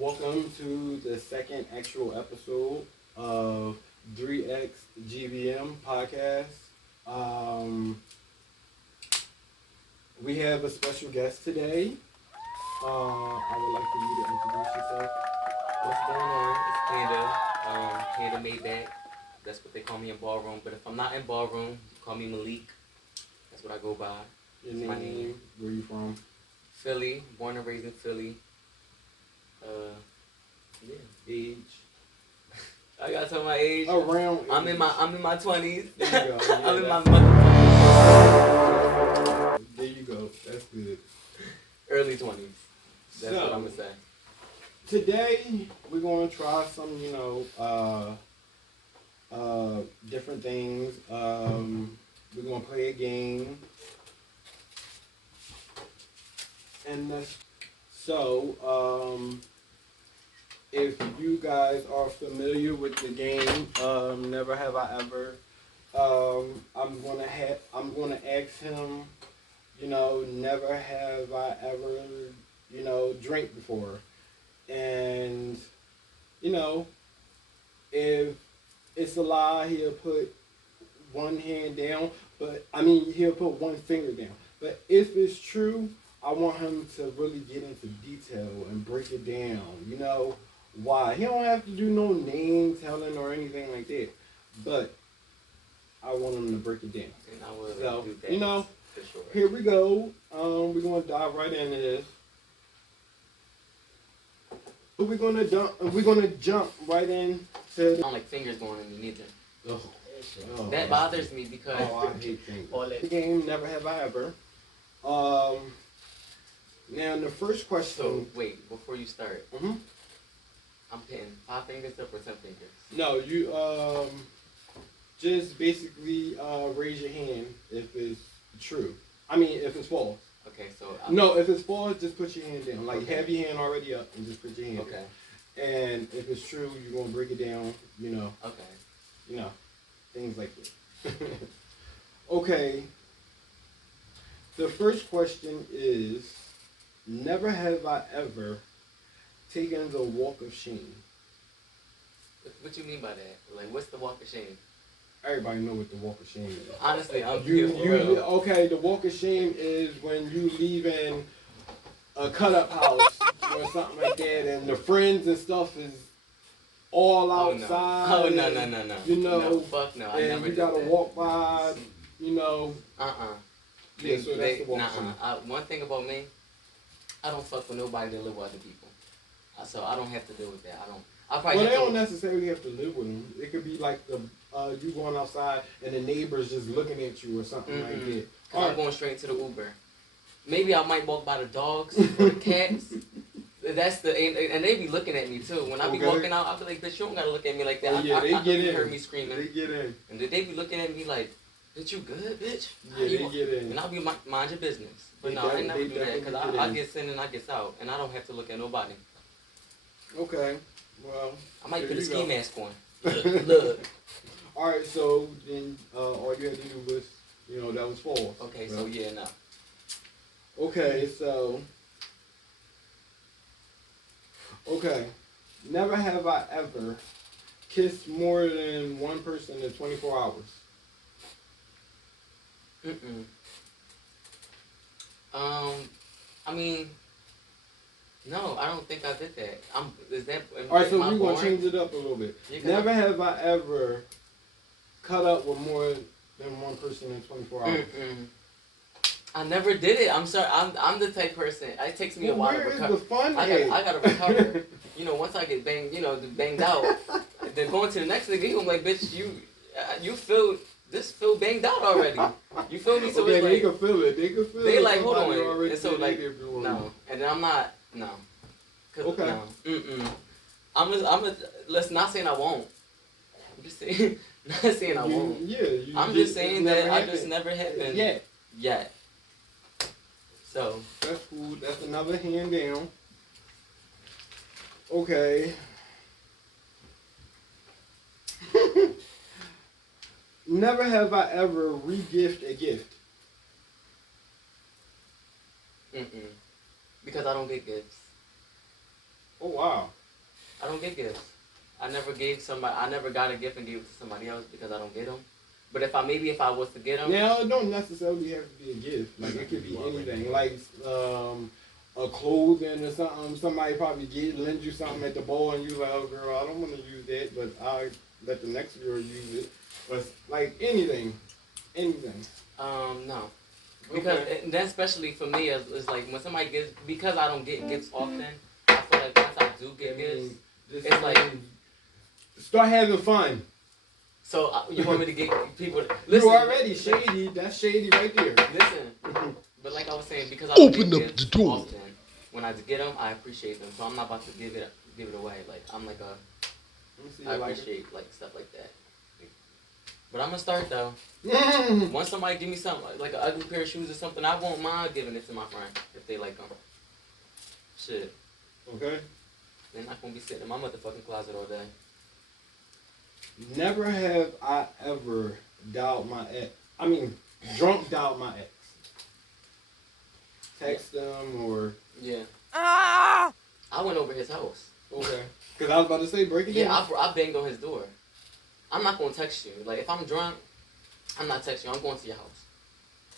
Welcome to the second actual episode of 3X GVM podcast. Um, we have a special guest today. I would like for you to introduce yourself. What's going on? It's Panda. Panda made that. That's what they call me in ballroom. But if I'm not in ballroom, call me Malik. That's what I go by. Your That's name, my name. where you from? Philly, born and raised in Philly. Yeah. Age. I gotta tell my age. Around. I'm in my 20s. There you go. Yeah, I'm in my There you go. That's good. early 20s. That's So, what I'm gonna say. Today we're gonna try some, different things. We're gonna play a game, and if you guys are familiar with the game, Never Have I Ever. I'm gonna ask him, never have I ever, drink before. And, if it's a lie, he'll put one hand down, he'll put one finger down. But if it's true, I want him to really get into detail and break it down, why. He don't have to do no name telling or anything like that. But I want him to break it down. And I will So, do that. For sure. here we go. We're gonna dive right into this. But we're gonna jump right in to I don't like fingers going in me neither. oh, That bothers me because I hate things. all that. The game Never Have I Ever. Now the first question. So wait, before you start, Mhm. I'm pitting 5 fingers up or 10 fingers. No, you just basically raise your hand if it's true. If it's false. Okay, so No, if it's false, just put your hand down. Like Okay. have your hand already up and just put your hand Okay. down. And if it's true, you're gonna break it down. Okay. Things like that. Okay. The first question is, never have I ever taken the walk of shame. What you mean by that? Like, what's the walk of shame? Everybody know what the walk of shame is. Honestly, I'm confused. Okay, the walk of shame is when you leaving a cut up house or something like that, and the friends and stuff is all outside. Oh, no. No, fuck no. I and never you did gotta that. walk by, Yeah, so that's the walk of shame. One thing about me, I don't fuck with nobody that live with other people. So I don't have to deal with that. Well, they don't necessarily have to live with them. It could be like you going outside and the neighbors just looking at you or something like that. I'm going straight to the Uber. Maybe I might walk by the dogs or the cats. And they be looking at me too. When I be walking out, I be like, bitch, you don't gotta look at me like that. Oh, yeah, I they get in. You heard me screaming. They get in. And they be looking at me like, bitch, you good, bitch? Yeah, they get in. And I'll be mind your business. But I never do that because I get in and I get out. And I don't have to look at nobody. Okay, well. I might put a ski mask on. Look. Alright, so then all you had to do was, that was false. Okay, so yeah, no. Okay, so. Okay. Never have I ever kissed more than one person in 24 hours. No, I don't think I did that. Alright, so we're going to change it up a little bit. Never have I ever cut up with more than one person in 24 hours. I never did it. I'm sorry. I'm the type person. It takes me a while to recover. Where is the fun I gotta recover. Once I get banged out, then going to the next nigga, I'm like, bitch, you feel banged out already. You feel me? So okay, it's like they can feel it. They can feel it. They like, hold on. And so like, no, and then I'm not. No. Okay. No. I'm let's not saying I won't. I'm just saying, not saying I won't. Yeah. I'm just saying that I just never happened. Yet. So. That's cool. That's another hand down. Okay. Never have I ever re-gift a gift. Because I don't get gifts. Oh wow. I don't get gifts. I never got a gift and gave it to somebody else because I don't get them. But if I was to get them, Now it don't necessarily have to be a gift. Like it could be anything. Like a clothing or something. Somebody probably lend you something at the ball and you like, oh girl, I don't want to use that, but I let the next girl use it. But like anything, anything. no. Because and then especially for me, it's like when somebody gives, because I don't get gifts often. I feel like once I do get gifts, it's like start having fun. so you want me to get people? Listen, You already shady. That's shady right there. Listen, but like I was saying, because I don't get gifts often, when I get them, I appreciate them. So I'm not about to give it away. Like I'm like I appreciate like stuff like that. But I'm gonna start though. Once somebody give me something like an ugly pair of shoes or something, I won't mind giving it to my friend if they like them. Shit. Okay. They're not gonna be sitting in my motherfucking closet all day. Never have I ever dialed my ex. I mean, drunk dialed my ex. Text them or. Yeah. I went over his house. Okay. Because I was about to say break it down. Yeah, I banged on his door. I'm not gonna text you. Like if I'm drunk, I'm not texting you. I'm going to your house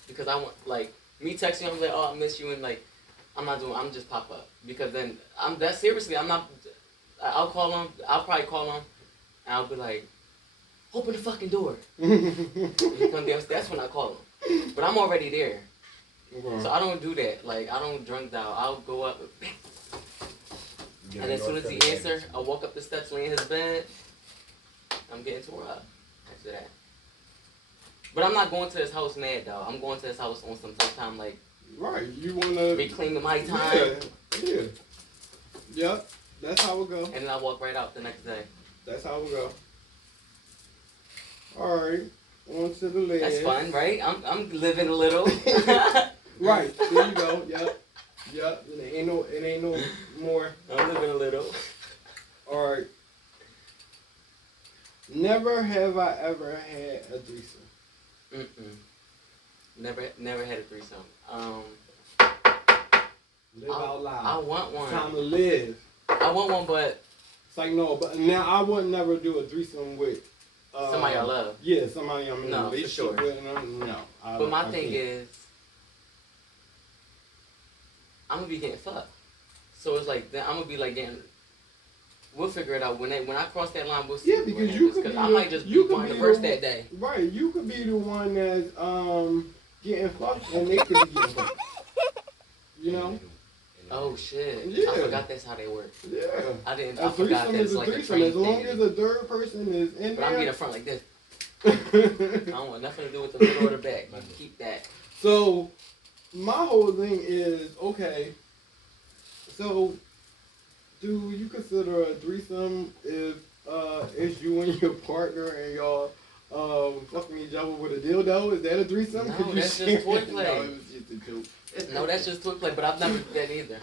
because I want like me texting you. I'm like, oh, I miss you, and like I'm not doing. I'm just pop up because then I'm that seriously. I'm not. I'll call him. I'll probably call him, and I'll be like, open the fucking door. He come downstairs. That's when I call him. But I'm already there, so I don't do that. Like I don't drunk dial. I'll go up, and as soon as he answer, I'll walk up the steps, lay in his bed. I'm getting tore up after that. But I'm not going to his house mad though. I'm going to his house on some time like right. You wanna reclaiming my time. Yeah. Yep. That's how it go. And then I walk right out the next day. That's how it go. All right. On to the list. That's fun, right? I'm living a little. Right. There you go. Yep. Yep. It ain't no more. I'm living a little. All right. Never have I ever had a threesome. Never had a threesome. Live out loud. I want one. It's time to live. I want one, but it's like no. But now I would never do a threesome with somebody I love. Yeah, somebody I'm in a for relationship sure. with. No. But my thing is, I'm gonna be getting fucked. So it's like I'm gonna be like getting. We'll figure it out when I cross that line. We'll see. Yeah, because you could be. I might just be one the first that day. Right, you could be the one that's getting fucked, and they could be getting fucked. You know. Oh shit! Yeah. I forgot that's how they work. Yeah. I didn't. A I forgot threesome that's is a like a threesome. train As long thing. as a third person is in But I'm there. being in front like this. I don't want nothing to do with the middle or the back. Keep that. So, my whole thing is okay. So, do you consider a threesome if it's you and your partner and y'all fucking each other with a dildo? Is that a threesome? No, that's just toy play. No, it was just a joke. No, that's just toy play. But I've never done that either.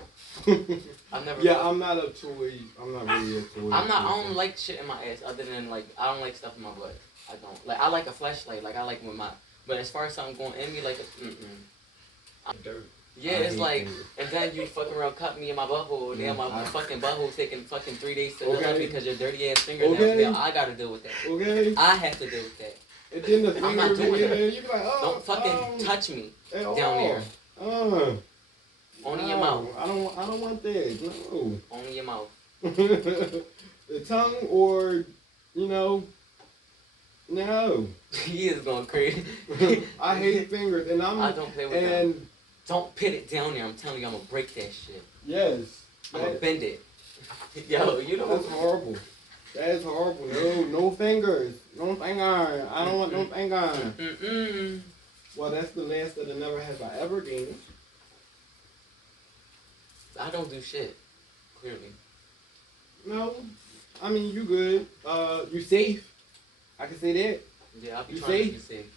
I've never. Yeah, I'm not a toy. I'm not really a toy. I don't like shit in my ass other than like I don't like stuff in my butt. I don't like. I like a fleshlight. Like I like with my. But as far as something going in me, like Dirt. yeah, it's like, and then you fucking around cut me in my butthole. Damn, my fucking butthole taking fucking 3 days to heal up because your dirty ass fingernails. Okay. Now I gotta deal with that. Okay. I have to deal with that. And then the I'm not doing finger, that. you be like, oh, Don't fucking touch me at down all. there. Only your mouth. I don't want that. No. Only your mouth. The tongue or, no. He is going crazy. I hate fingers, and I don't play with them. Don't put it down there. I'm telling you, I'm gonna break that shit. Yes. I'm gonna bend it. Yo, you know. That's horrible. That is horrible. No fingers. No finger. I don't want no finger. Well, that's the last of the never have I ever games. I don't do shit. Clearly. No. I mean, you good. You safe. I can say that. Yeah, I'll be You trying to safe? be safe.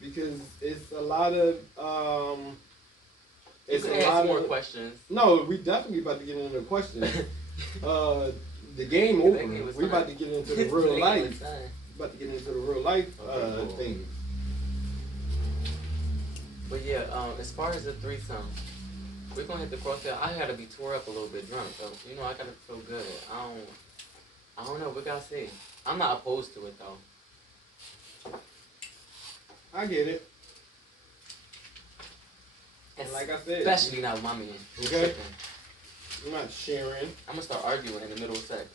Because it's a lot of You can ask more questions. No, we definitely about to get into the questions. The game over. We about to get into the real life. About to get into the real life things. But yeah, as far as the threesome, we're gonna hit the cross there. I gotta be tore up a little bit drunk, so you know I gotta feel good. I don't know. We gotta see. I'm not opposed to it though. I get it. And like I said, Especially not with my man. okay, I'm not sharing. I'm gonna start arguing in the middle of sex.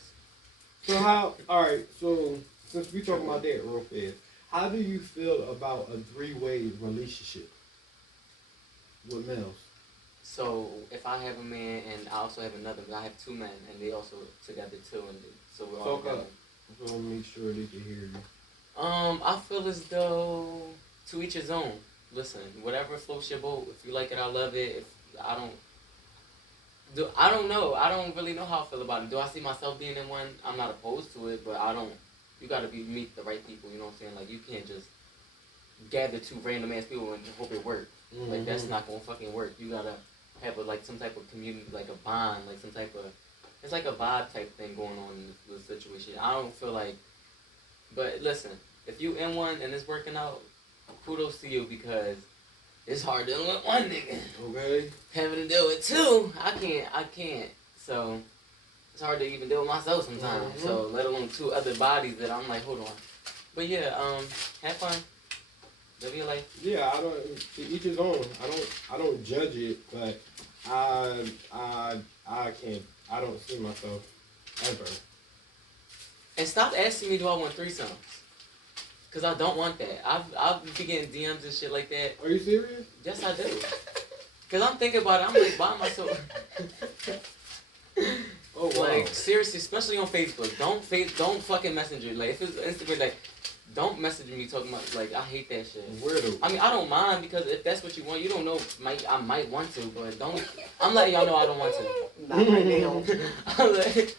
So how? All right. So since we talking about that real fast, how do you feel about a three-way relationship with males? So if I have a man and I also have another, I have two men and they also together too, and so we're all Talk together. up. So make sure they can hear you. I feel as though to each his own. Listen, whatever floats your boat. If you like it, I love it. If I don't, I don't know. I don't really know how I feel about it. Do I see myself being in one? I'm not opposed to it, but I don't. You gotta meet the right people. You know what I'm saying? Like you can't just gather two random ass people and hope it works. Mm-hmm. Like that's not gonna fucking work. You gotta have like some type of community, like a bond, like some type of. It's like a vibe type thing going on in the situation. I don't feel like. But listen, if you in one and it's working out, kudos to you because it's hard dealing with one nigga. Okay. Having to deal with two, I can't. So it's hard to even deal with myself sometimes. Mm-hmm. So let alone two other bodies that I'm like, hold on. But yeah, have fun. Live your life. Yeah, I don't. To each his own. I don't judge it, but I can't. I don't see myself ever. And stop asking me, do I want threesomes? Cause I don't want that. I've been getting DMs and shit like that. Are you serious? Yes, I do. Cause I'm thinking about it. I'm like, why am I so? Oh wow. Like seriously, especially on Facebook. Don't fucking messenger. Like if it's Instagram, like don't message me talking about like I hate that shit. Weirdo. I mean I don't mind because if that's what you want, you don't know. I might want to, but don't. I'm letting y'all know I don't want to. Not right now. I'm like,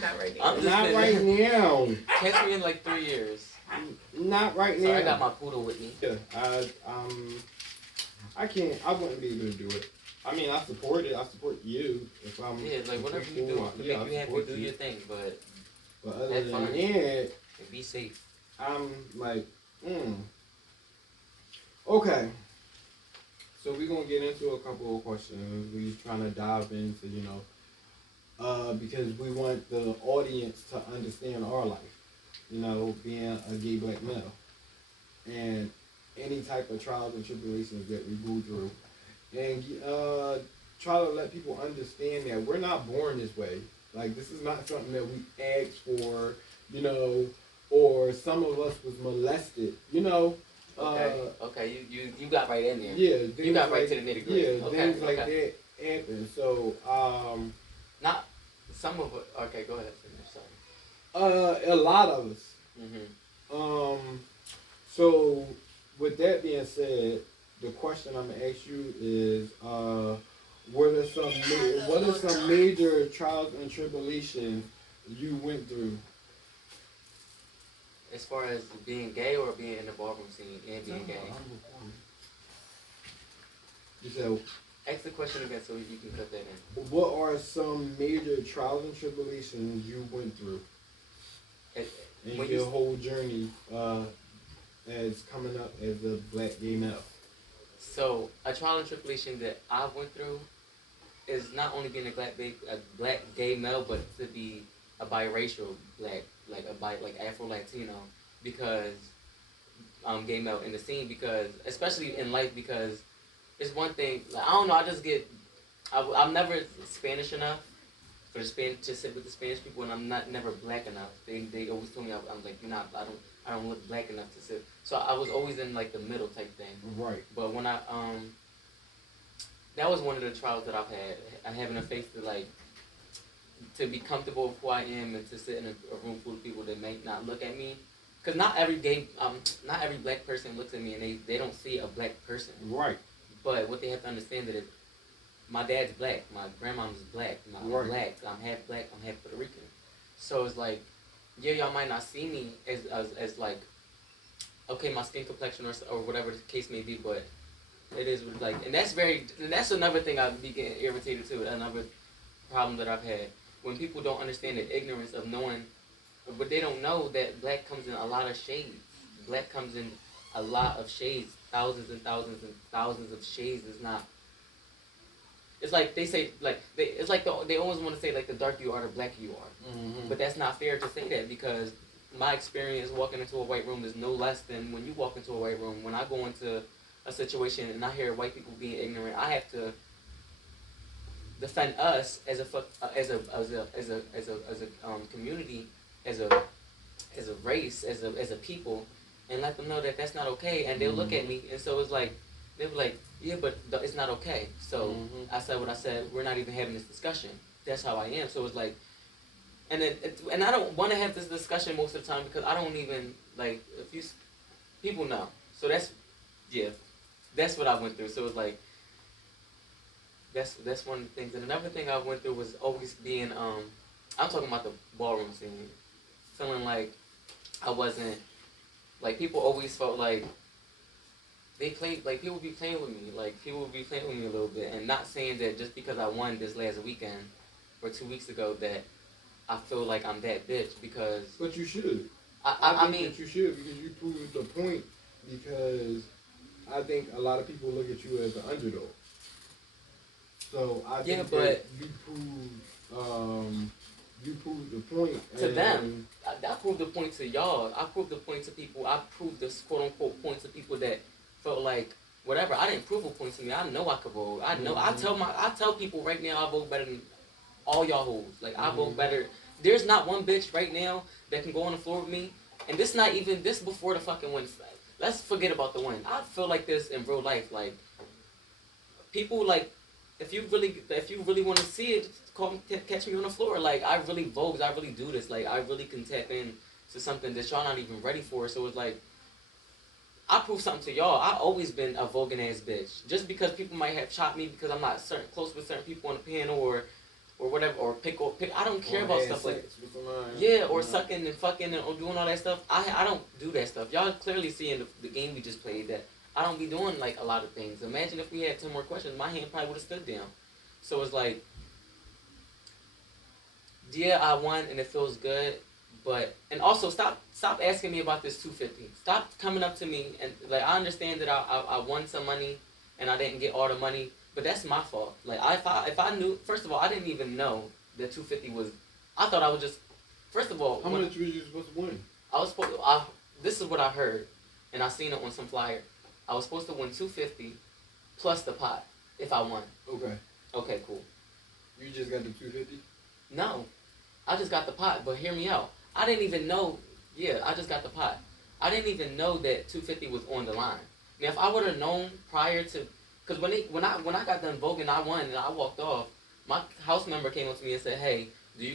Not right now. I'm just Not kidding. right now. Catch me in like 3 years. Not right now. Sorry, I got my poodle with me. Yeah, I can't. I wouldn't be able to do it. I mean, I support it. I support you. If I'm Yeah, like whatever you do to yeah, make I you happy, support do you. your thing, but But other have than fun. that, and be safe. I'm like, okay. So we're gonna get into a couple of questions. We're trying to dive into, because we want the audience to understand our life. Being a gay black male, and any type of trials and tribulations that we go through, and try to let people understand that we're not born this way. Like this is not something that we asked for, or some of us was molested, Okay, you got right in there. Yeah, You got right like, to the nitty gritty. Yeah, Okay, things like that happen. So, not some of it. Okay, go ahead. Finish. Sorry. a lot of us. Mhm. So with that being said, the question I'm gonna ask you is, what are some major trials and tribulations you went through? As far as being gay or being in the ballroom scene and being gay. You said, Ask the question again so you can cut that in. what are some major trials and tribulations you went through in When your you, whole journey as coming up as a black gay male? so a trial and tribulation that I went through is not only being a black gay male, but to be a biracial black, like Afro Latino, because gay male in the scene, because especially in life, because it's one thing. Like, I don't know. I just get. I'm never Spanish enough for the to sit with the Spanish people, and I'm never black enough. They always told me I'm like you're not. I don't look black enough to sit. So I was always in like the middle type thing. Right. But when that was one of the trials that I've had. I having a face to be comfortable with who I am and to sit in a room full of people that may not look at me. Because not every black person looks at me and they don't see a black person. Right. But what they have to understand is my dad's black, my grandmom's black, I'm Right. black, I'm half Puerto Rican. So it's like, yeah, y'all might not see me as like, okay, my skin complexion or whatever the case may be, but it is like, and that's another thing I'd be getting irritated to, another problem that I've had. When people don't understand the ignorance of knowing, but they don't know that black comes in a lot of shades. Black comes in a lot of shades, thousands and thousands and thousands of shades. Is not It's like they say, like it's like they always want to say like the darker you are, the blacker you are. Mm-hmm. But that's not fair to say that because my experience walking into a white room is no less than when you walk into a white room. When I go into a situation and I hear white people being ignorant, I have to defend us as a community, as a race, as a people, and let them know that that's not okay. And they'll look at me, and so it's like they'll be like, yeah, but it's not okay. So I said what I said. We're not even having this discussion. That's how I am. So it's like, and I don't want to have this discussion most of the time because I don't even like if you people know. So that's yeah, that's what I went through. So it's like that's one of the things. And another thing I went through was always being I'm talking about the ballroom scene, feeling like I wasn't like people always felt like they played like people be playing with me, like people would be playing with me a little bit, and not saying that just because I won this last weekend or 2 weeks ago that I feel like I'm that bitch because. But you should. I think mean that you should because you proved the point. Because I think a lot of people look at you as an underdog. So I think that you proved the point to them. I proved the point to y'all. I proved the point to people. I proved this quote unquote point to people that felt like whatever. I didn't prove a point to me. I know I could vote. I know. I tell people right now I vote better than all y'all hoes. Like I vote better. There's not one bitch right now that can go on the floor with me. And this not even this before the fucking win. Let's forget about the win. I feel like this in real life. Like people like if you really want to see it, catch me on the floor. Like I really vogue. I really do this. Like I really can tap in to something that y'all not even ready for. So it's like I prove something to y'all. I always been a voguing ass bitch. Just because people might have chopped me because I'm not close with certain people on the panel or whatever or pick. I don't care about stuff like or sucking and fucking and or doing all that stuff. I don't do that stuff. Y'all clearly see in the game we just played that I don't be doing like a lot of things. Imagine if we had 10 more questions, my hand probably would have stood down. So it's like, yeah, I won and it feels good, but and also stop asking me about this 250. Stop coming up to me and like I understand that I won some money and I didn't get all the money, but that's my fault. Like if I knew, first of all, I didn't even know that 250 was. I thought I was just. First of all, how much were you supposed to win? I was supposed. This is what I heard, and I seen it on some flyer. I was supposed to win 250 plus the pot if I won. Okay. Okay, cool. You just got the 250? No, I just got the pot. But hear me out. I didn't even know. Yeah, I just got the pot. I didn't even know that 250 was on the line. Now, if I would have known prior to, because when I got done voguing, I won and I walked off. My house member came up to me and said, "Hey, did you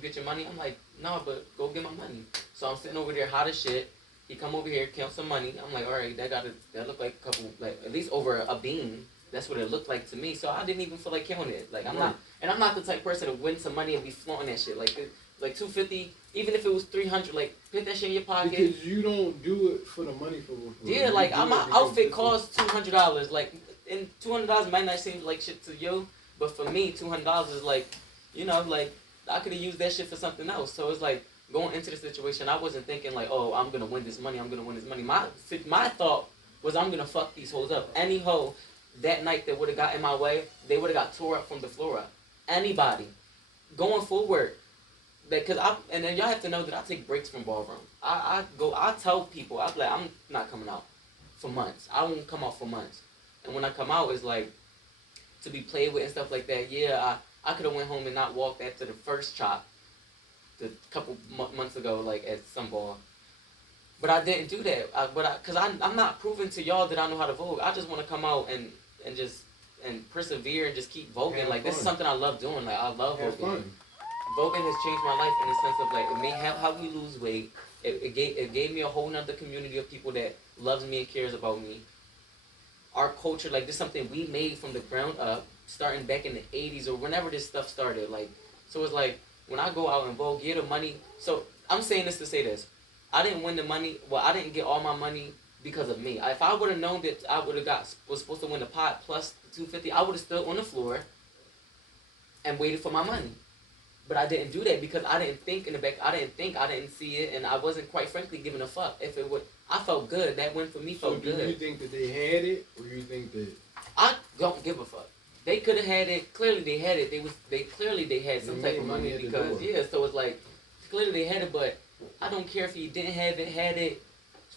get your money?" I'm like, "No, but go get my money." So I'm sitting over there hot as shit. He come over here, count some money. I'm like, all right, that looked like a couple, like at least over a bean. That's what it looked like to me. So I didn't even feel like counting it. Like I'm not the type of person to win some money and be flaunting that shit. Like 250, even if it was 300, like put that shit in your pocket. Because you don't do it for the money for yeah, like my outfit costs $200. Like, and $200 might not seem like shit to you, but for me, $200 is like, like I could have used that shit for something else. So it's like. Going into the situation, I wasn't thinking like, oh, I'm gonna win this money. My thought was I'm gonna fuck these hoes up. Any hoe that night that would have got in my way, they would have got tore up from the floor up. Anybody going forward, and then y'all have to know that I take breaks from ballroom. I tell people I'm like I'm not coming out for months. I won't come out for months. And when I come out, it's like to be played with and stuff like that. Yeah, I could have went home and not walked after the first chop. A couple months ago, like at some ball, but I didn't do that. Cause I'm not proving to y'all that I know how to vote. I just want to come out and just persevere and just keep voguing. Like this is something I love doing. Like I love voguing. Voguing has changed my life in the sense of like it may help me lose weight. It gave me a whole nother community of people that loves me and cares about me. Our culture, like this is something we made from the ground up, starting back in the 80s or whenever this stuff started. Like so it's like. When I go out and vote, get the money. So I'm saying this to say this. I didn't win the money. Well, I didn't get all my money because of me. If I would have known that I was supposed to win the pot plus the 250, I would have stood on the floor and waited for my money. But I didn't do that because I didn't think in the back. I didn't see it, and I wasn't quite frankly giving a fuck. If it would, I felt good. That win for me felt good. So do you think that they had it, or you think that I don't give a fuck? They could have had it. Clearly they had it. They had some type made of money money at the because door. yeah. So it's like clearly they had it, but I don't care if he didn't have it, had it,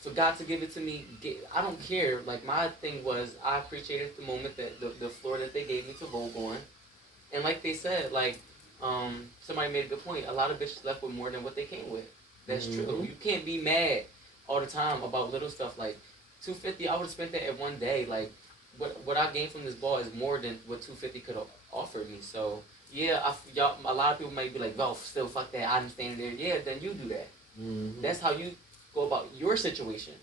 forgot to give it to me. I don't care. Like my thing was, I appreciated the moment that the floor that they gave me to Vogue on, and like they said, like somebody made a good point. A lot of bitches left with more than what they came with. That's true. You can't be mad all the time about little stuff like 250. I would have spent that in one day. Like what I gained from this ball is more than what 250 could have offered me. So yeah, y'all, a lot of people might be like, "Well, still fuck that. I'm standing there." Yeah, then you do that. That's how you go about your situation.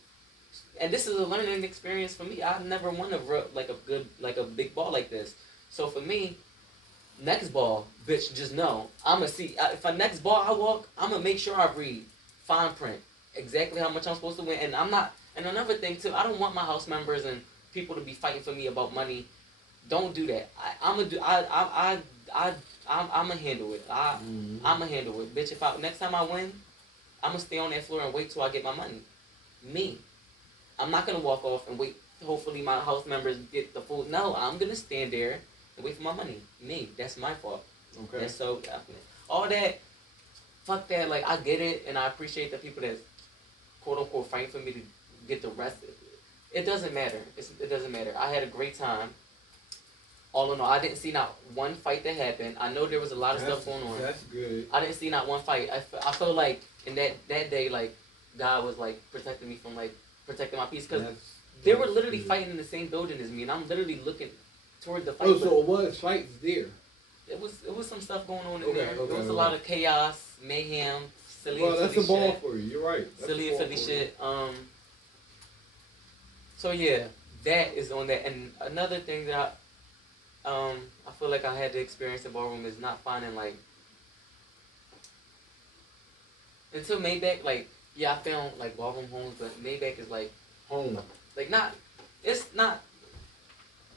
And this is a learning experience for me. I've never won like a big ball like this. So for me, next ball, bitch, just know I'ma see if a next ball I walk, I'ma make sure I read fine print exactly how much I'm supposed to win. And I'm not. And another thing too, I don't want my house members and people to be fighting for me about money. Don't do that. I'ma do. I'ma handle it. I'ma handle it, bitch. If I next time I win, I'ma stay on that floor and wait till I get my money. Me. I'm not gonna walk off and wait. Hopefully my house members get the food. No, I'm gonna stand there and wait for my money. Me. That's my fault. Okay. And so all that, fuck that. Like I get it, and I appreciate the people that quote unquote fighting for me to get the rest. It doesn't matter. It doesn't matter. I had a great time. All in all, I didn't see not one fight that happened. I know there was a lot of stuff going on. That's good. I didn't see not one fight. I feel like in that day, like God was like protecting me from like protecting my peace because they were literally fighting in the same building as me, and I'm literally looking toward the fight. Oh, so it was fights there. It was some stuff going on in Okay, there. okay, There was a lot of chaos, mayhem, silly Well, and that's silly a ball shit. for you. You're right. That's Silly a and ball silly for shit. So yeah, that is on that. And another thing that I feel like I had to experience in ballroom is not finding like until Maybach, like yeah, I found like ballroom homes, but Maybach is like home. like not. It's not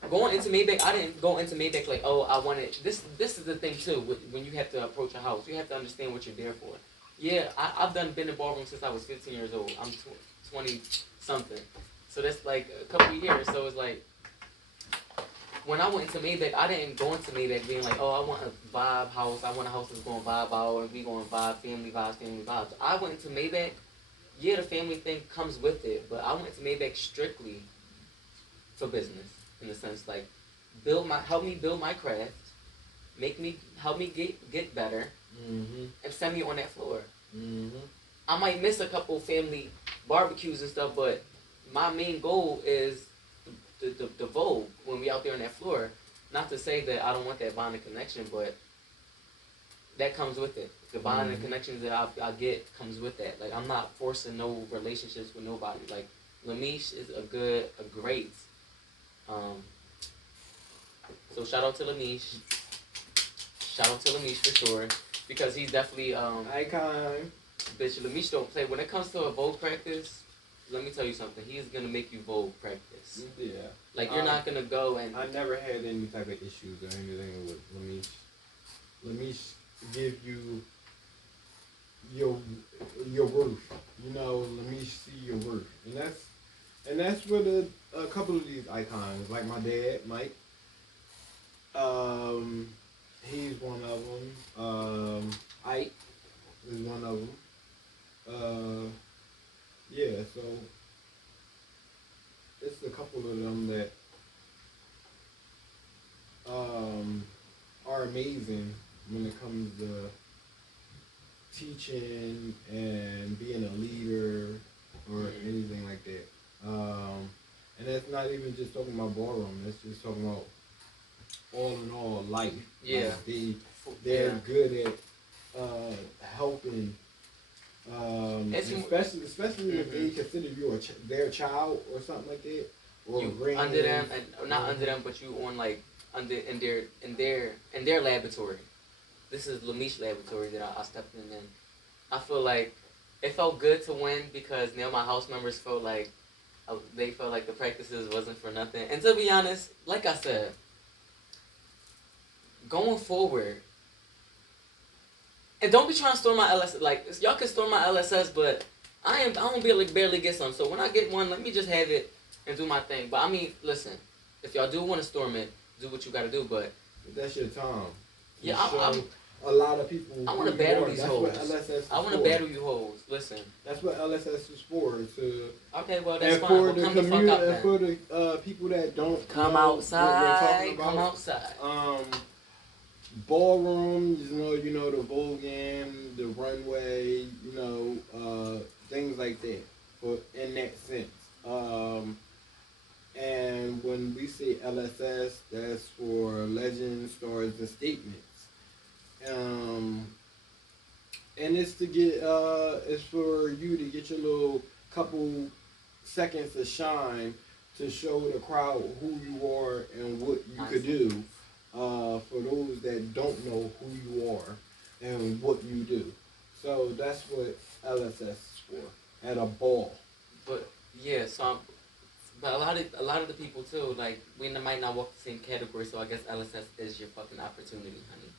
going into Maybach. I didn't go into Maybach like oh I wanted this. This is the thing too. When you have to approach a house, you have to understand what you're there for. Yeah, I've been in ballroom since I was 15 years old. I'm 20 something, so that's like a couple of years. So it's like when I went into Maybach, I didn't go into Maybach being like, oh, I want a vibe house. I want a house that's going to vibe out and we going to vibe, family vibes, family vibes. I went into Maybach. Yeah, the family thing comes with it, but I went to Maybach strictly for business in the sense like help me build my craft, help me get better, and send me on that floor. I might miss a couple family barbecues and stuff, but my main goal is the Vogue when we out there on that floor. Not to say that I don't want that bonding connection, but that comes with it. The bonding and connections that I get comes with that. Like I'm not forcing no relationships with nobody. Like Lamish is a great. So shout out to Lamish. Shout out to Lamish for sure because he's definitely Icon. bitch. Lamish don't play when it comes to a Vogue practice. Let me tell you something. He's gonna make you Vogue practice. Yeah. Like you're not gonna go and. I never had any type of issues or anything with Lamish. Lamish give you your worth. You know, Lamish see your worth, and that's what a couple of these icons, like my dad, Mike. He's one of them. Ike is one of them. Yeah, so it's a couple of them that are amazing when it comes to teaching and being a leader or anything like that. And that's not even just talking about ballroom. That's just talking about all in all life. Yeah. Like they're good at helping. Especially if they consider you their child or something like that, or you under them and not under them, but you on like under in their laboratory. This is Lamish laboratory that I stepped in, and I feel like it felt good to win because now my house members felt like they felt like the practices wasn't for nothing. And to be honest, like I said, going forward. And don't be trying to store my LSS. Like y'all can store my LSS, but I don't barely get some. So when I get one, let me just have it and do my thing. But I mean, listen, if y'all do want to storm it, do what you gotta do. But That's your time. To yeah, show a lot of people I who want to you battle are. these That's hoes. what LSS is I want to for. battle you hoes. Listen. That's what LSS is for. To Okay, well that's and fine. for Well, the come the fuck community out and then. for the people that don't Come know what we're talking outside. Come about. outside. Ballroom, you know the Vogan, the runway, things like that. For in that sense. And when we say LSS, that's for legends, stories, and statements. Um, and it's to get it's for you to get your little couple seconds of shine to show the crowd who you are and what you Nice. could do. For those that don't know who you are and what you do. So that's what LSS is for. At a ball. But yeah, but a lot of the people too, like we might not walk the same category. So I guess LSS is your fucking opportunity, honey.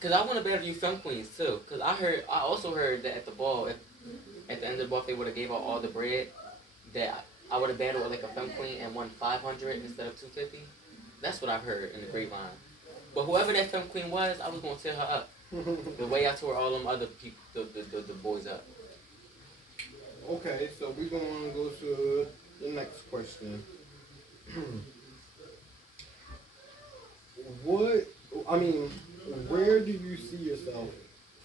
Cause I want to battle you film queens too. Cause I also heard that at the ball, at the end of the ball, if they would have gave out all the bread, that I would have battled like a film queen and won 500 instead of 250. That's what I've heard in the grapevine. But whoever that film queen was, I was gonna tear her up. The way I tore all them other people, the boys up. Okay, so we're going to go to the next question. what, I mean, where do you see yourself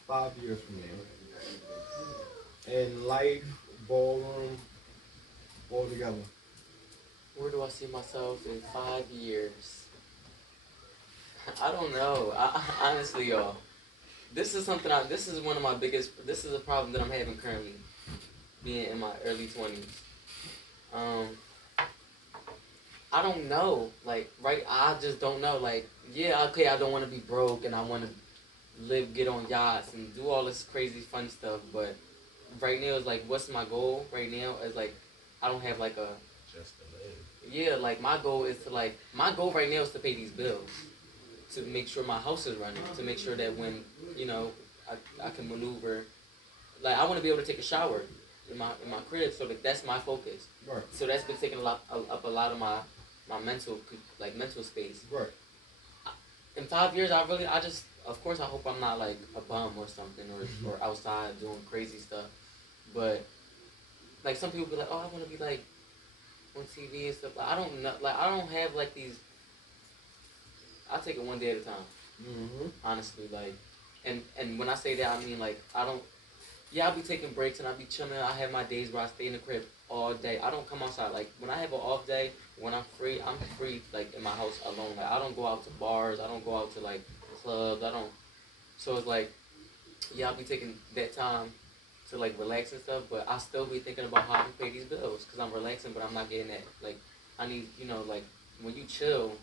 5 years from now? In life, ballroom, all together. Where do I see myself in 5 years? I don't know. Honestly, y'all, this is something. This is one of my biggest. This is a problem that I'm having currently, being in my early 20s. Um, I don't know. Like, right? I just don't know. Like, yeah, okay, I don't want to be broke, and I want to get on yachts, and do all this crazy fun stuff. But right now, is like, what's my goal? Right now is like, I don't have like a. Just to live. Yeah, like my goal right now is to pay these bills, to make sure my house is running, to make sure that when I can maneuver, like I want to be able to take a shower in my crib, so like that's my focus. Right. So that's been taking up a lot of my mental space. Right. In 5 years, I just, of course I hope I'm not like a bum or something, or outside doing crazy stuff, but like some people be like, oh, I want to be like on TV and stuff. Like, I don't know. Like I don't have like these. I take it one day at a time. Mm-hmm. Honestly, like, and when I say that, I mean like I don't. Yeah, I'll be taking breaks and I'll be chilling. I have my days where I stay in the crib all day. I don't come outside. Like when I have an off day, when I'm free like in my house alone. Like I don't go out to bars. I don't go out to like clubs. I don't. So it's like, yeah, I'll be taking that time to like relax and stuff, but I still be thinking about how I can pay these bills because I'm relaxing, but I'm not getting that. Like I need, like when you chill,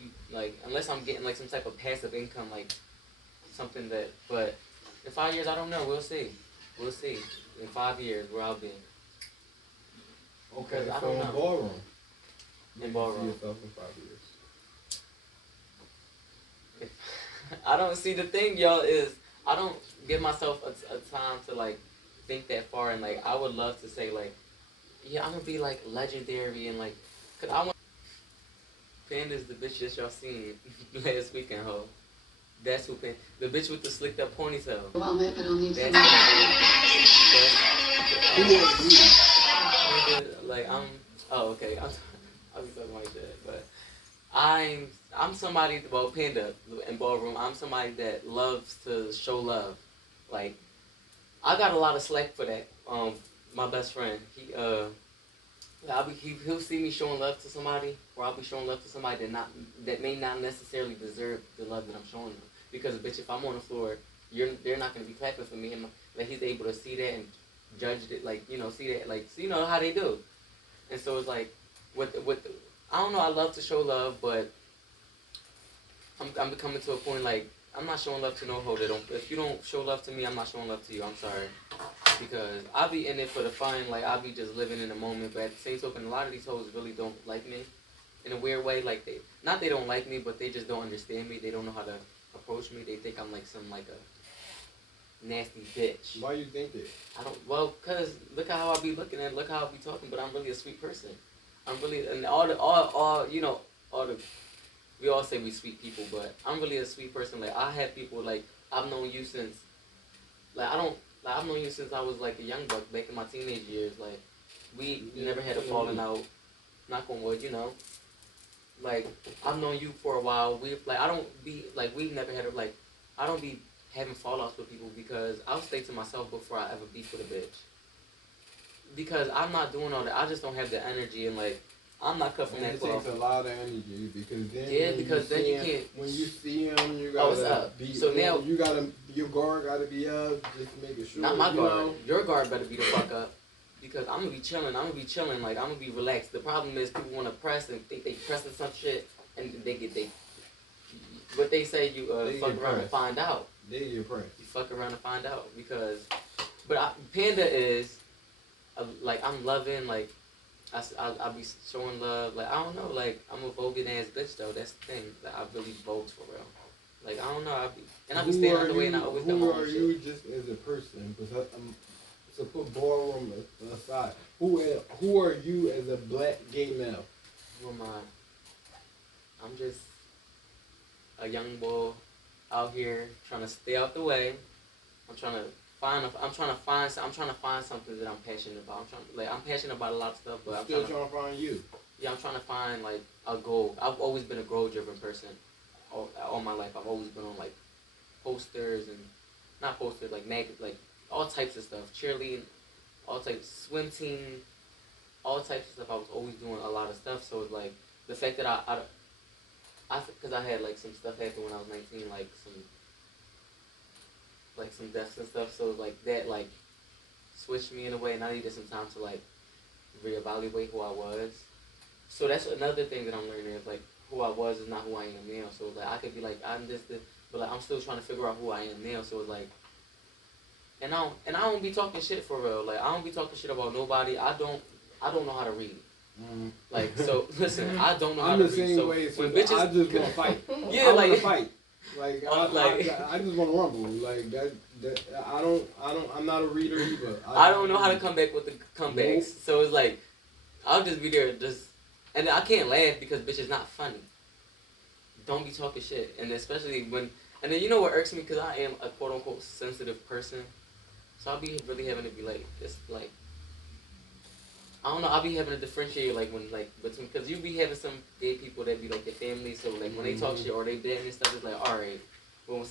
you like unless I'm getting like some type of passive income, like something that. But in 5 years, I don't know. We'll see. We'll see. In 5 years, where I'll be. Okay, I so don't in know. ballroom. In You ballroom. see yourself in 5 years. I don't see the thing, y'all, is I don't give myself a time to like think that far, and like I would love to say like, yeah, I'm gonna be like legendary and like, cause I want. Panda's the bitch that y'all seen last weekend, ho. That's who Panda. The bitch with the slicked up ponytail. Well, but I'll need That's some. Who are you? Panda, like I'm. Oh, okay. I'll be talking like that, but I'm somebody. Well, Panda in ballroom. I'm somebody that loves to show love. Like I got a lot of slack for that. My best friend, he'll see me showing love to somebody, or I'll be showing love to somebody that may not necessarily deserve the love that I'm showing them. Because bitch, if I'm on the floor, they're not gonna be clapping for me, and like he's able to see that and judge it, like see that, like so how they do. And so it's like I don't know. I love to show love, but I'm coming to a point like I'm not showing love to no hoe that don't. If you don't show love to me, I'm not showing love to you. I'm sorry, because I'll be in it for the fun. Like I'll be just living in the moment. But at the same token, a lot of these hoes really don't like me, in a weird way. Like they don't like me, but they just don't understand me. They don't know how to approach me. They think I'm like some like a nasty bitch. Why you think that? I don't. Well, cause look at how I be looking and look how I be talking. But I'm really a sweet person. I'm really and all all the we all say we sweet people, but I'm really a sweet person. Like I have people like I've known you since like I don't like I've known you since I was like a young buck back in my teenage years. Like we never had a falling out. Knock on wood, you know. Like I've known you for a while. We like I don't be like we've never had a like I don't be having fallouts with people because I'll stay to myself before I ever beef with a bitch. Because I'm not doing all that. I just don't have the energy and like I'm not cut from And that it cloth. takes a lot of energy because then Yeah, because then you can't. when you see him, you Oh, it's gotta up. be. So now you gotta your guard gotta be up, just making sure. not my you guard. know. Your guard better be the fuck up. Because I'm gonna be chilling. I'm gonna be chilling. Like I'm gonna be relaxed. The problem is people want to press and think they pressing some shit and they get they. What they say you They fuck get around and pressed. find out. They get pressed. You fuck around and find out because, but Panda is, like I'm loving like, I be showing love like I don't know like I'm a voguing ass bitch though that's the thing like I really vogue for real, like I don't know I be and I be staying out the way and I always got my Who own are shit. you just as a person? Because to put ballroom aside, who are you as a black gay male? Who am I? I'm just a young boy out here trying to stay out the way. I'm trying to find something that I'm passionate about. I'm passionate about a lot of stuff, but I'm Still trying to find you. yeah, I'm trying to find like a goal. I've always been a goal-driven person. All my life, I've always been on like posters and not posters like like all types of stuff, cheerleading, all types, swim team, all types of stuff. I was always doing a lot of stuff. So it's like the fact that because I had like some stuff happen when I was 19, like some deaths and stuff. So like that like switched me in a way, and I needed some time to like reevaluate who I was. So that's another thing that I'm learning is like who I was is not who I am now. So like I could be like I'm this, but like I'm still trying to figure out who I am now. So it's like, and I don't be talking shit for real. Like I don't be talking shit about nobody. I don't know how to read. Like so, listen, I don't know how I'm to the read. same So way. So when bitches, I just want to fight. yeah, I want like to fight. Like I just want to rumble. Like that. I'm not a reader either. I don't know how to come back with the comebacks. Nope. So it's like I'll just be there, just and I can't laugh because bitch is not funny. Don't be talking shit, and especially when and then you know what irks me because I am a quote unquote sensitive person, so I'll be really having to be like just like I don't know. I'll be having to differentiate like when like between because you be having some gay people that be like your family, so like when they talk shit or they dead and stuff, it's like all right, well,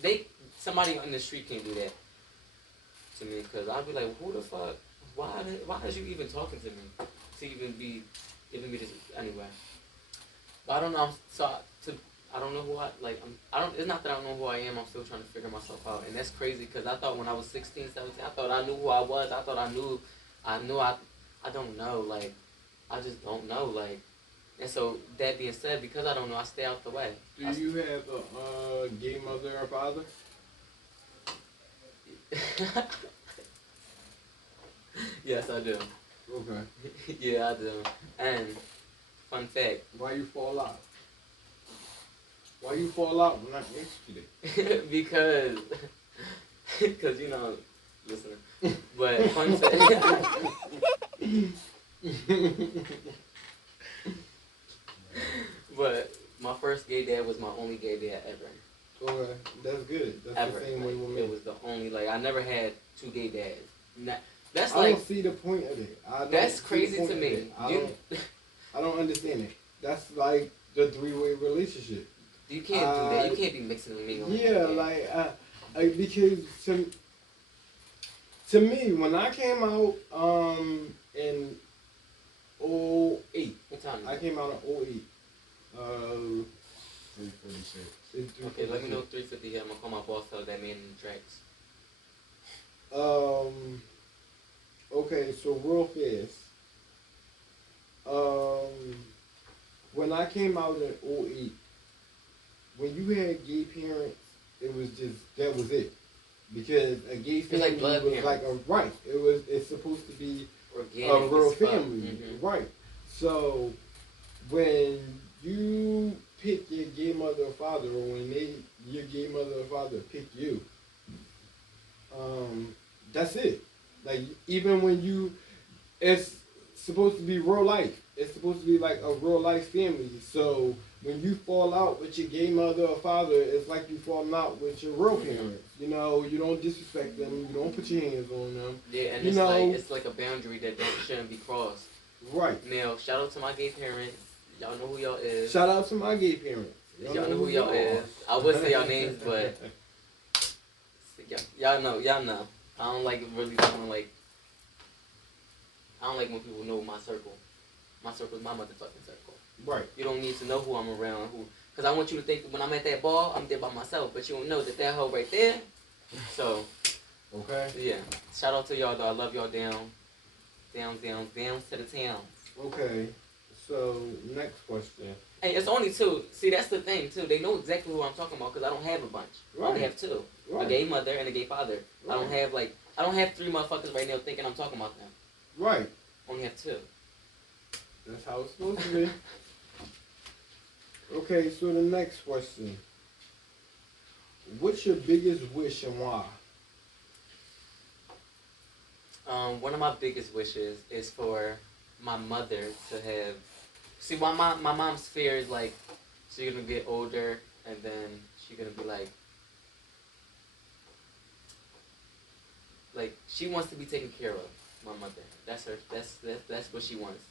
they somebody on the street can't do that to me because I'll be like who the fuck why is you even talking to me to even be this anyway. But I don't know. I don't know who I don't. It's not that I don't know who I am. I'm still trying to figure myself out, and that's crazy because I thought when I was 16, 17, I thought I knew who I was. I thought I knew. I don't know. Like, I just don't know. Like, and so that being said, because I don't know, I stay out the way. Do you have a gay mother or father? Yes, I do. Okay. Yeah, I do. And fun fact. Why you fall out? Why you fall out when I asked you that? because you know, listen. But fun fact. But my first gay dad was my only gay dad ever. Okay, that's good. That's Ever. the same way Like, with me. it was the only I never had two gay dads. That's I like don't see the point of it. that's crazy to me. I don't understand it. That's like the three-way relationship. You can't do that. You can't be mixing them in. Yeah, because to me, when I came out in '08, What time is I it? came out in '08. 346. Okay, let me know 3:50 here. I'm gonna call my boss. Tell that man in the tracks. Okay, so real fast. When I came out in '08, when you had gay parents, it was just that was it. Because a gay family like blood was like parents. a right. It's supposed to be Organic a real as fuck. family, Mhm. right? So when you pick your gay mother or father, or when your gay mother or father pick you, that's it. Like even when it's supposed to be real life. it's supposed to be like a real life family. So when you fall out with your gay mother or father, it's like you falling out with your real parents. You know, you don't disrespect them, you don't put your hands on them. Yeah, and You know, it's like a boundary that shouldn't be crossed. right. Now, shout out to my gay parents. Y'all know who y'all is. Shout out to my gay parents. Y'all know who y'all is. I would say y'all names, but y'all know. I don't like really doing like. I don't like when people know my circle. My circle is my motherfucking circle. Right. You don't need to know who I'm around, because I want you to think that when I'm at that ball, I'm there by myself. But you don't know that hoe right there. So. Okay. Yeah. Shout out to y'all though. I love y'all down to the town. Okay. So next question. Hey, it's only two. See, that's the thing too. They know exactly who I'm talking about because I don't have a bunch. Right. I only have two. Right. A gay mother and a gay father. Right. I don't have three motherfuckers right now thinking I'm talking about them. Right. I only have two. That's how it's supposed to be. Okay, so the next question. What's your biggest wish and why? One of my biggest wishes is for my mother to have. See, my mom's fear is like she's gonna get older and then she's gonna be like she wants to be taken care of. My mother. That's her. That's what she wants.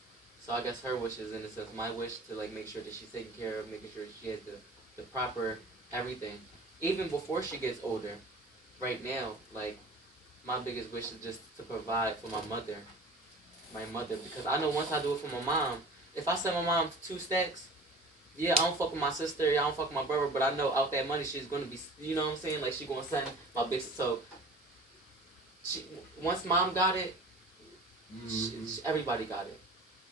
So I guess her wish is in a sense my wish to like make sure that she's taken care of, making sure she has the proper everything, even before she gets older. Right now, like my biggest wish is just to provide for my mother, because I know once I do it for my mom, if I send my mom 2 stacks, yeah, I don't fuck with my sister, I don't fuck with my brother, but I know out that money she's gonna be, you know what I'm saying? Like she gonna send my big, so once mom got it, everybody got it.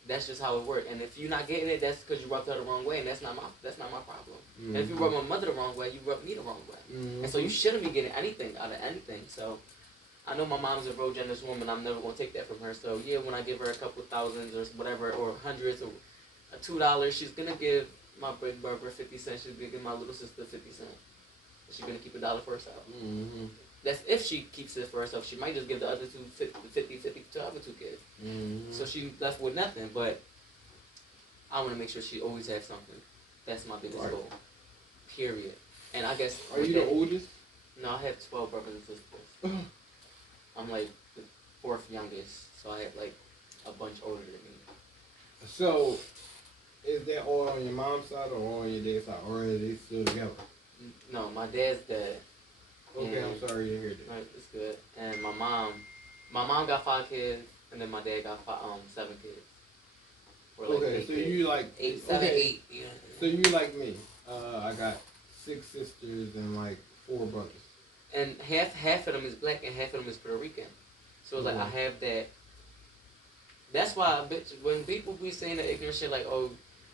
That's just how it worked. And if you're not getting it, that's because you rubbed her the wrong way, and that's not my problem. And if you rub my mother the wrong way, you rub me the wrong way. And so you shouldn't be getting anything out of anything. So I know my mom's a real generous woman. I'm never gonna take that from her. So yeah, when I give her a couple thousands or whatever, or hundreds or $2, she's gonna give my big brother 50 cents. She's gonna give my little sister 50 cents. She's gonna keep $1 for herself. That's if she keeps it for herself. She might just give the other 50 to the other 2 kids. So she left with nothing. But I want to make sure she always has something. That's my biggest goal. Period. And I guess. Are you the oldest? No, I have 12 brothers and sisters. I'm like the 4th youngest, so I have like a bunch older than me. So, is that all on your mom's side or all on your dad's side, or are they still together? No, my dad's dead. Okay, I'm sorry to hear that. Right, it's good. And my mom got 5 kids, and then my dad got 7 kids. Like okay, so kids. you like 8, 7, okay. 8. Yeah. So you like me? I got 6 sisters and like 4 brothers. And half of them is black and half of them is Puerto Rican. So it's like I have that. That's why when people be saying that ignorant shit, like, oh,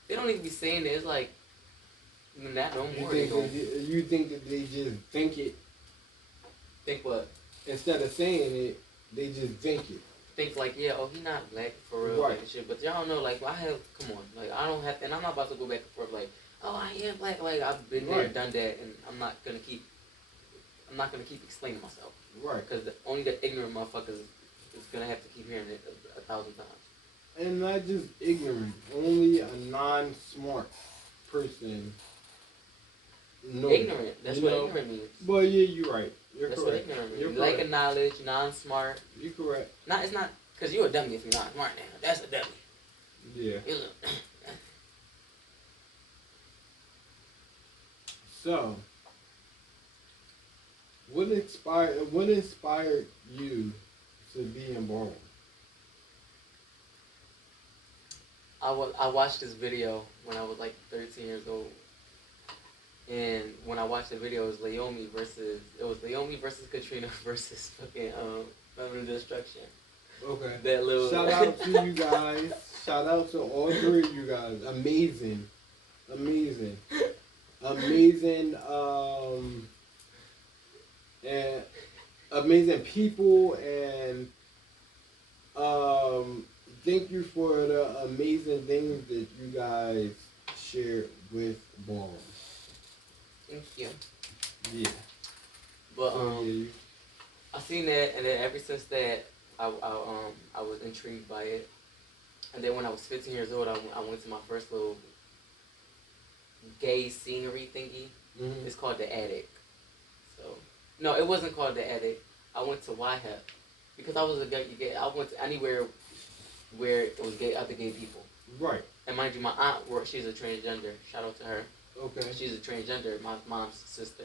they don't even be saying that. It's like not no more. You think that they just think it? Think what? Instead of saying it, they just think it. Think like, yeah, oh, he not black for real, like and shit. But y'all know, like, I have, come on, like, I don't have, and I'm not about to go back and forth, like, oh, I am black, like, I've been there, done that, and I'm not gonna keep explaining myself, right? Because only the ignorant motherfuckers is gonna have to keep hearing it 1,000 times. And not just ignorant, only a non-smart person. Ignorant. That's what ignorant means. Well, yeah, you're right. That's correct. What ignorant means. You're lack of knowledge, non-smart. You're correct. It's not, because you're a dummy if you're not smart now. That's a dummy. Yeah. You look. So, what inspired you to be in ballroom? I watched this video when I was like 13 years old. And when I watched the video, it was Naomi versus Katrina versus fucking Feminine Destruction. Okay. That little shout out to you guys. Shout out to all 3 of you guys. Amazing. And amazing people, and thank you for the amazing things that you guys shared with ballroom. Thank you. Yeah. But I seen that, and then ever since that, I was intrigued by it. And then when I was 15 years old, I went to my first little gay scenery thingy. Mm-hmm. It's called the Attic. So no, it wasn't called the Attic. I went to YHEP because I was a gay. I went to anywhere where it was gay, other gay people. Right. And mind you, my aunt worked. She's a transgender. Shout out to her. Okay. She's a transgender. My mom's sister.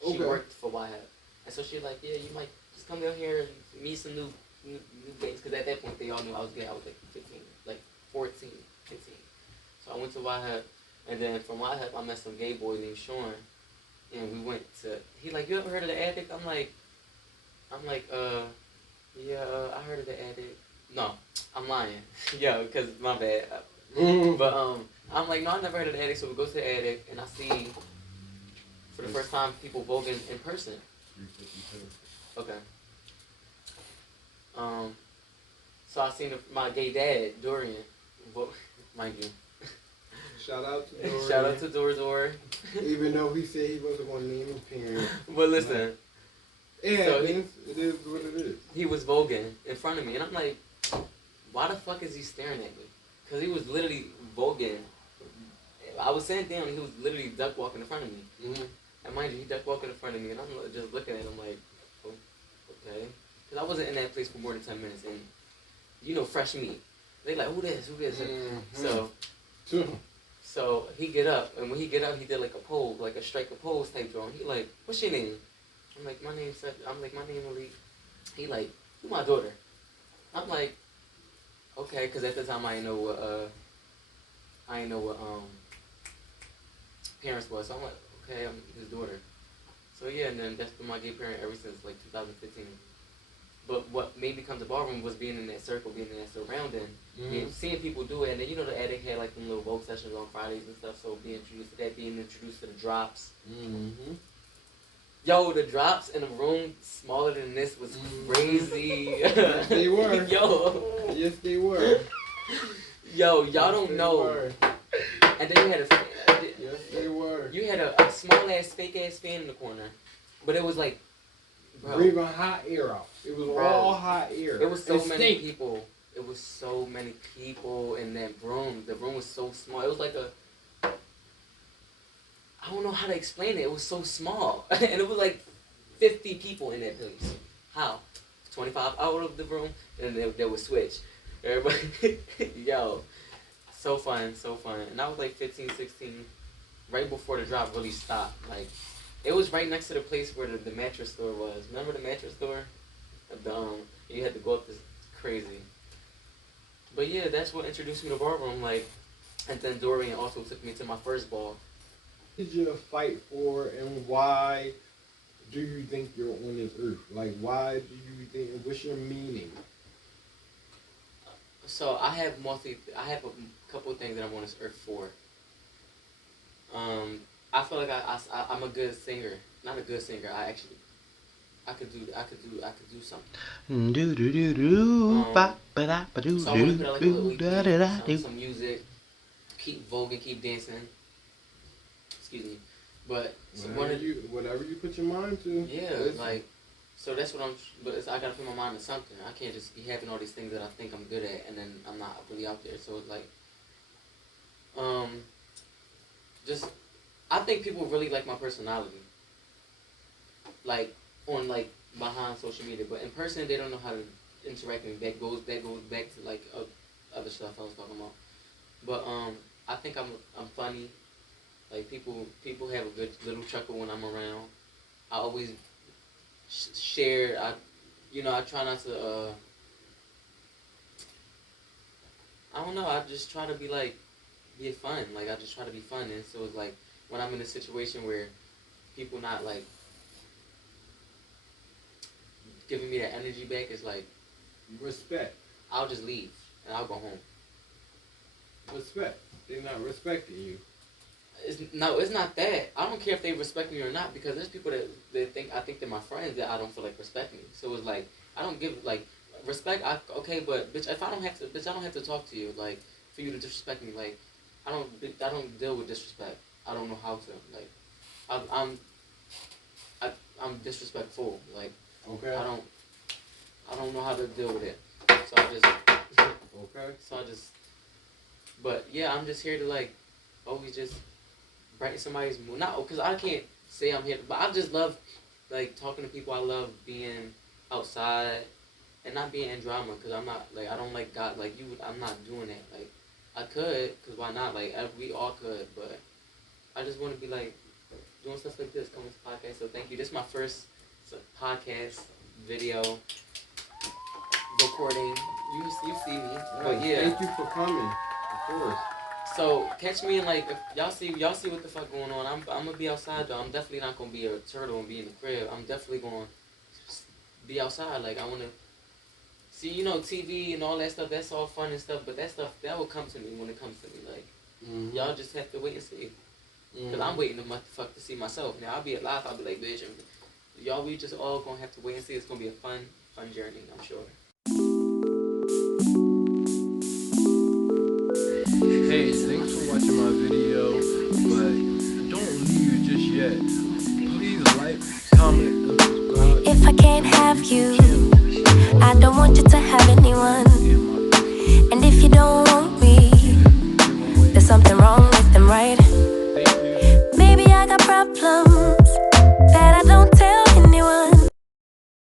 She Okay. worked for YHEP, and so she's like, yeah, you might just come down here and meet some new gays. Because at that point they all knew I was gay. I was like 15, like 14, 15. So I went to YHEP, and then from YHEP I met some gay boy named Sean, and we went to. He like, you ever heard of the Attic? I'm like, yeah, I heard of the Attic. No, I'm lying. Yo, cause my bad. But I'm like, no, I never heard of the Attic. So we go to the Attic, and I see for the first time people voguing in person. Okay. So I seen my gay dad Dorian, mind you. Shout out to Dorian. Shout out to Dor. Even though he said he wasn't going to name his parents. But listen. Yeah, So it is what it is. He was voguing in front of me, and I'm like, why the fuck is he staring at me? Because he was literally voguing. I was sitting down, and he was literally duck walking in front of me. Mm-hmm. And mind you, he duck walking in front of me, and I'm just looking at him like, oh, okay. Because I wasn't in that place for more than 10 minutes, and you know, fresh meat. They like, who this? Mm-hmm. So he get up, and when he get up, he did like a pose, like a strike a pose type drawing. He like, what's your name? I'm like, my name's Malik. He like, you my daughter. I'm like, okay, because at the time I didn't know what parents was. So I'm like, okay, I'm his daughter. So yeah, and then that's been my gay parent ever since like 2015. But what made me come to ballroom was being in that circle, being in that surrounding, seeing people do it, and then you know the Attic had like them little Vogue sessions on Fridays and stuff. So being introduced to that, being introduced to the drops. Mm-hmm. Yo, the drops in a room smaller than this was crazy. Yes, they were. Yo. Yes, they were. Yo, y'all don't know. Were. And then you had Yes, they were. You had a small ass, fake ass fan in the corner, but it was like, bro, breathing hot air out. It was all hot air. It was so many people. It was so many people in that room. The room was so small. It was like I don't know how to explain it. It was so small. And it was like 50 people in that place. How? 25 out of the room, and they would switch. Everybody, yo, so fun. And I was like 15, 16, right before the drop really stopped. Like, it was right next to the place where the mattress store was. Remember the mattress store? You had to go up this crazy. But yeah, that's what introduced me to ballroom. Like, and then Dorian also took me to my first ball. What did you fight for, and why do you think you're on this earth? Like, why do you think? What's your meaning? So I have a couple of things that I'm on this earth for. I feel like I'm a good singer. Not a good singer. I could do something. Do do do do ba ba da ba do So I want to do put out like a do little da da da do. some music, keep voguing, keep dancing. Excuse me, but so whatever you put your mind to. Yeah, listen. like, so that's what I gotta put my mind to something. I can't just be having all these things that I think I'm good at, and then I'm not really out there. So it's like, just, I think people really like my personality. Like, on like behind social media, but in person they don't know how to interact with me. That goes back to like other stuff I was talking about. But I think I'm funny. Like people have a good little chuckle when I'm around. I always share. I try not to. I don't know. I just try to be fun. Like I just try to be fun, and so it's like when I'm in a situation where people not like giving me that energy back, it's like respect. I'll just leave and I'll go home. Respect. They're not respecting you. It's not that. I don't care if they respect me or not, because there's people that think they're my friends that I don't feel like respect me. So it's like I don't give like respect. Okay, but bitch, if I don't have to talk to you like for you to disrespect me. Like I don't deal with disrespect. I don't know how to. Like I'm disrespectful. Like Okay. I don't know how to deal with it. So I just okay. So I just But yeah, I'm just here to like always just brighten somebody's mood. Not because I can't say I'm here, but I just love like talking to people. I love being outside and not being in drama because I'm not like I don't like God like you. I'm not doing that. Like I could because why not? Like we all could, but I just want to be like doing stuff like this, coming to podcast. So thank you. This is my first podcast video recording. You see me, but yeah. Thank you for coming. Of course. So catch me in like if y'all see what the fuck going on. I'm gonna be outside though. I'm definitely not gonna be a turtle and be in the crib. I'm definitely gonna be outside. Like I wanna see TV and all that stuff. That's all fun and stuff. But that stuff that will come to me when it comes to me. Like y'all just have to wait and see. Cause I'm waiting to motherfucker to see myself. Now I'll be alive. I'll be like bitch. Y'all we just all gonna have to wait and see. It's gonna be a fun journey. I'm sure. Hey, thanks for watching my video, but don't leave just yet. Please like, comment, and subscribe. If I can't have you, I don't want you to have anyone.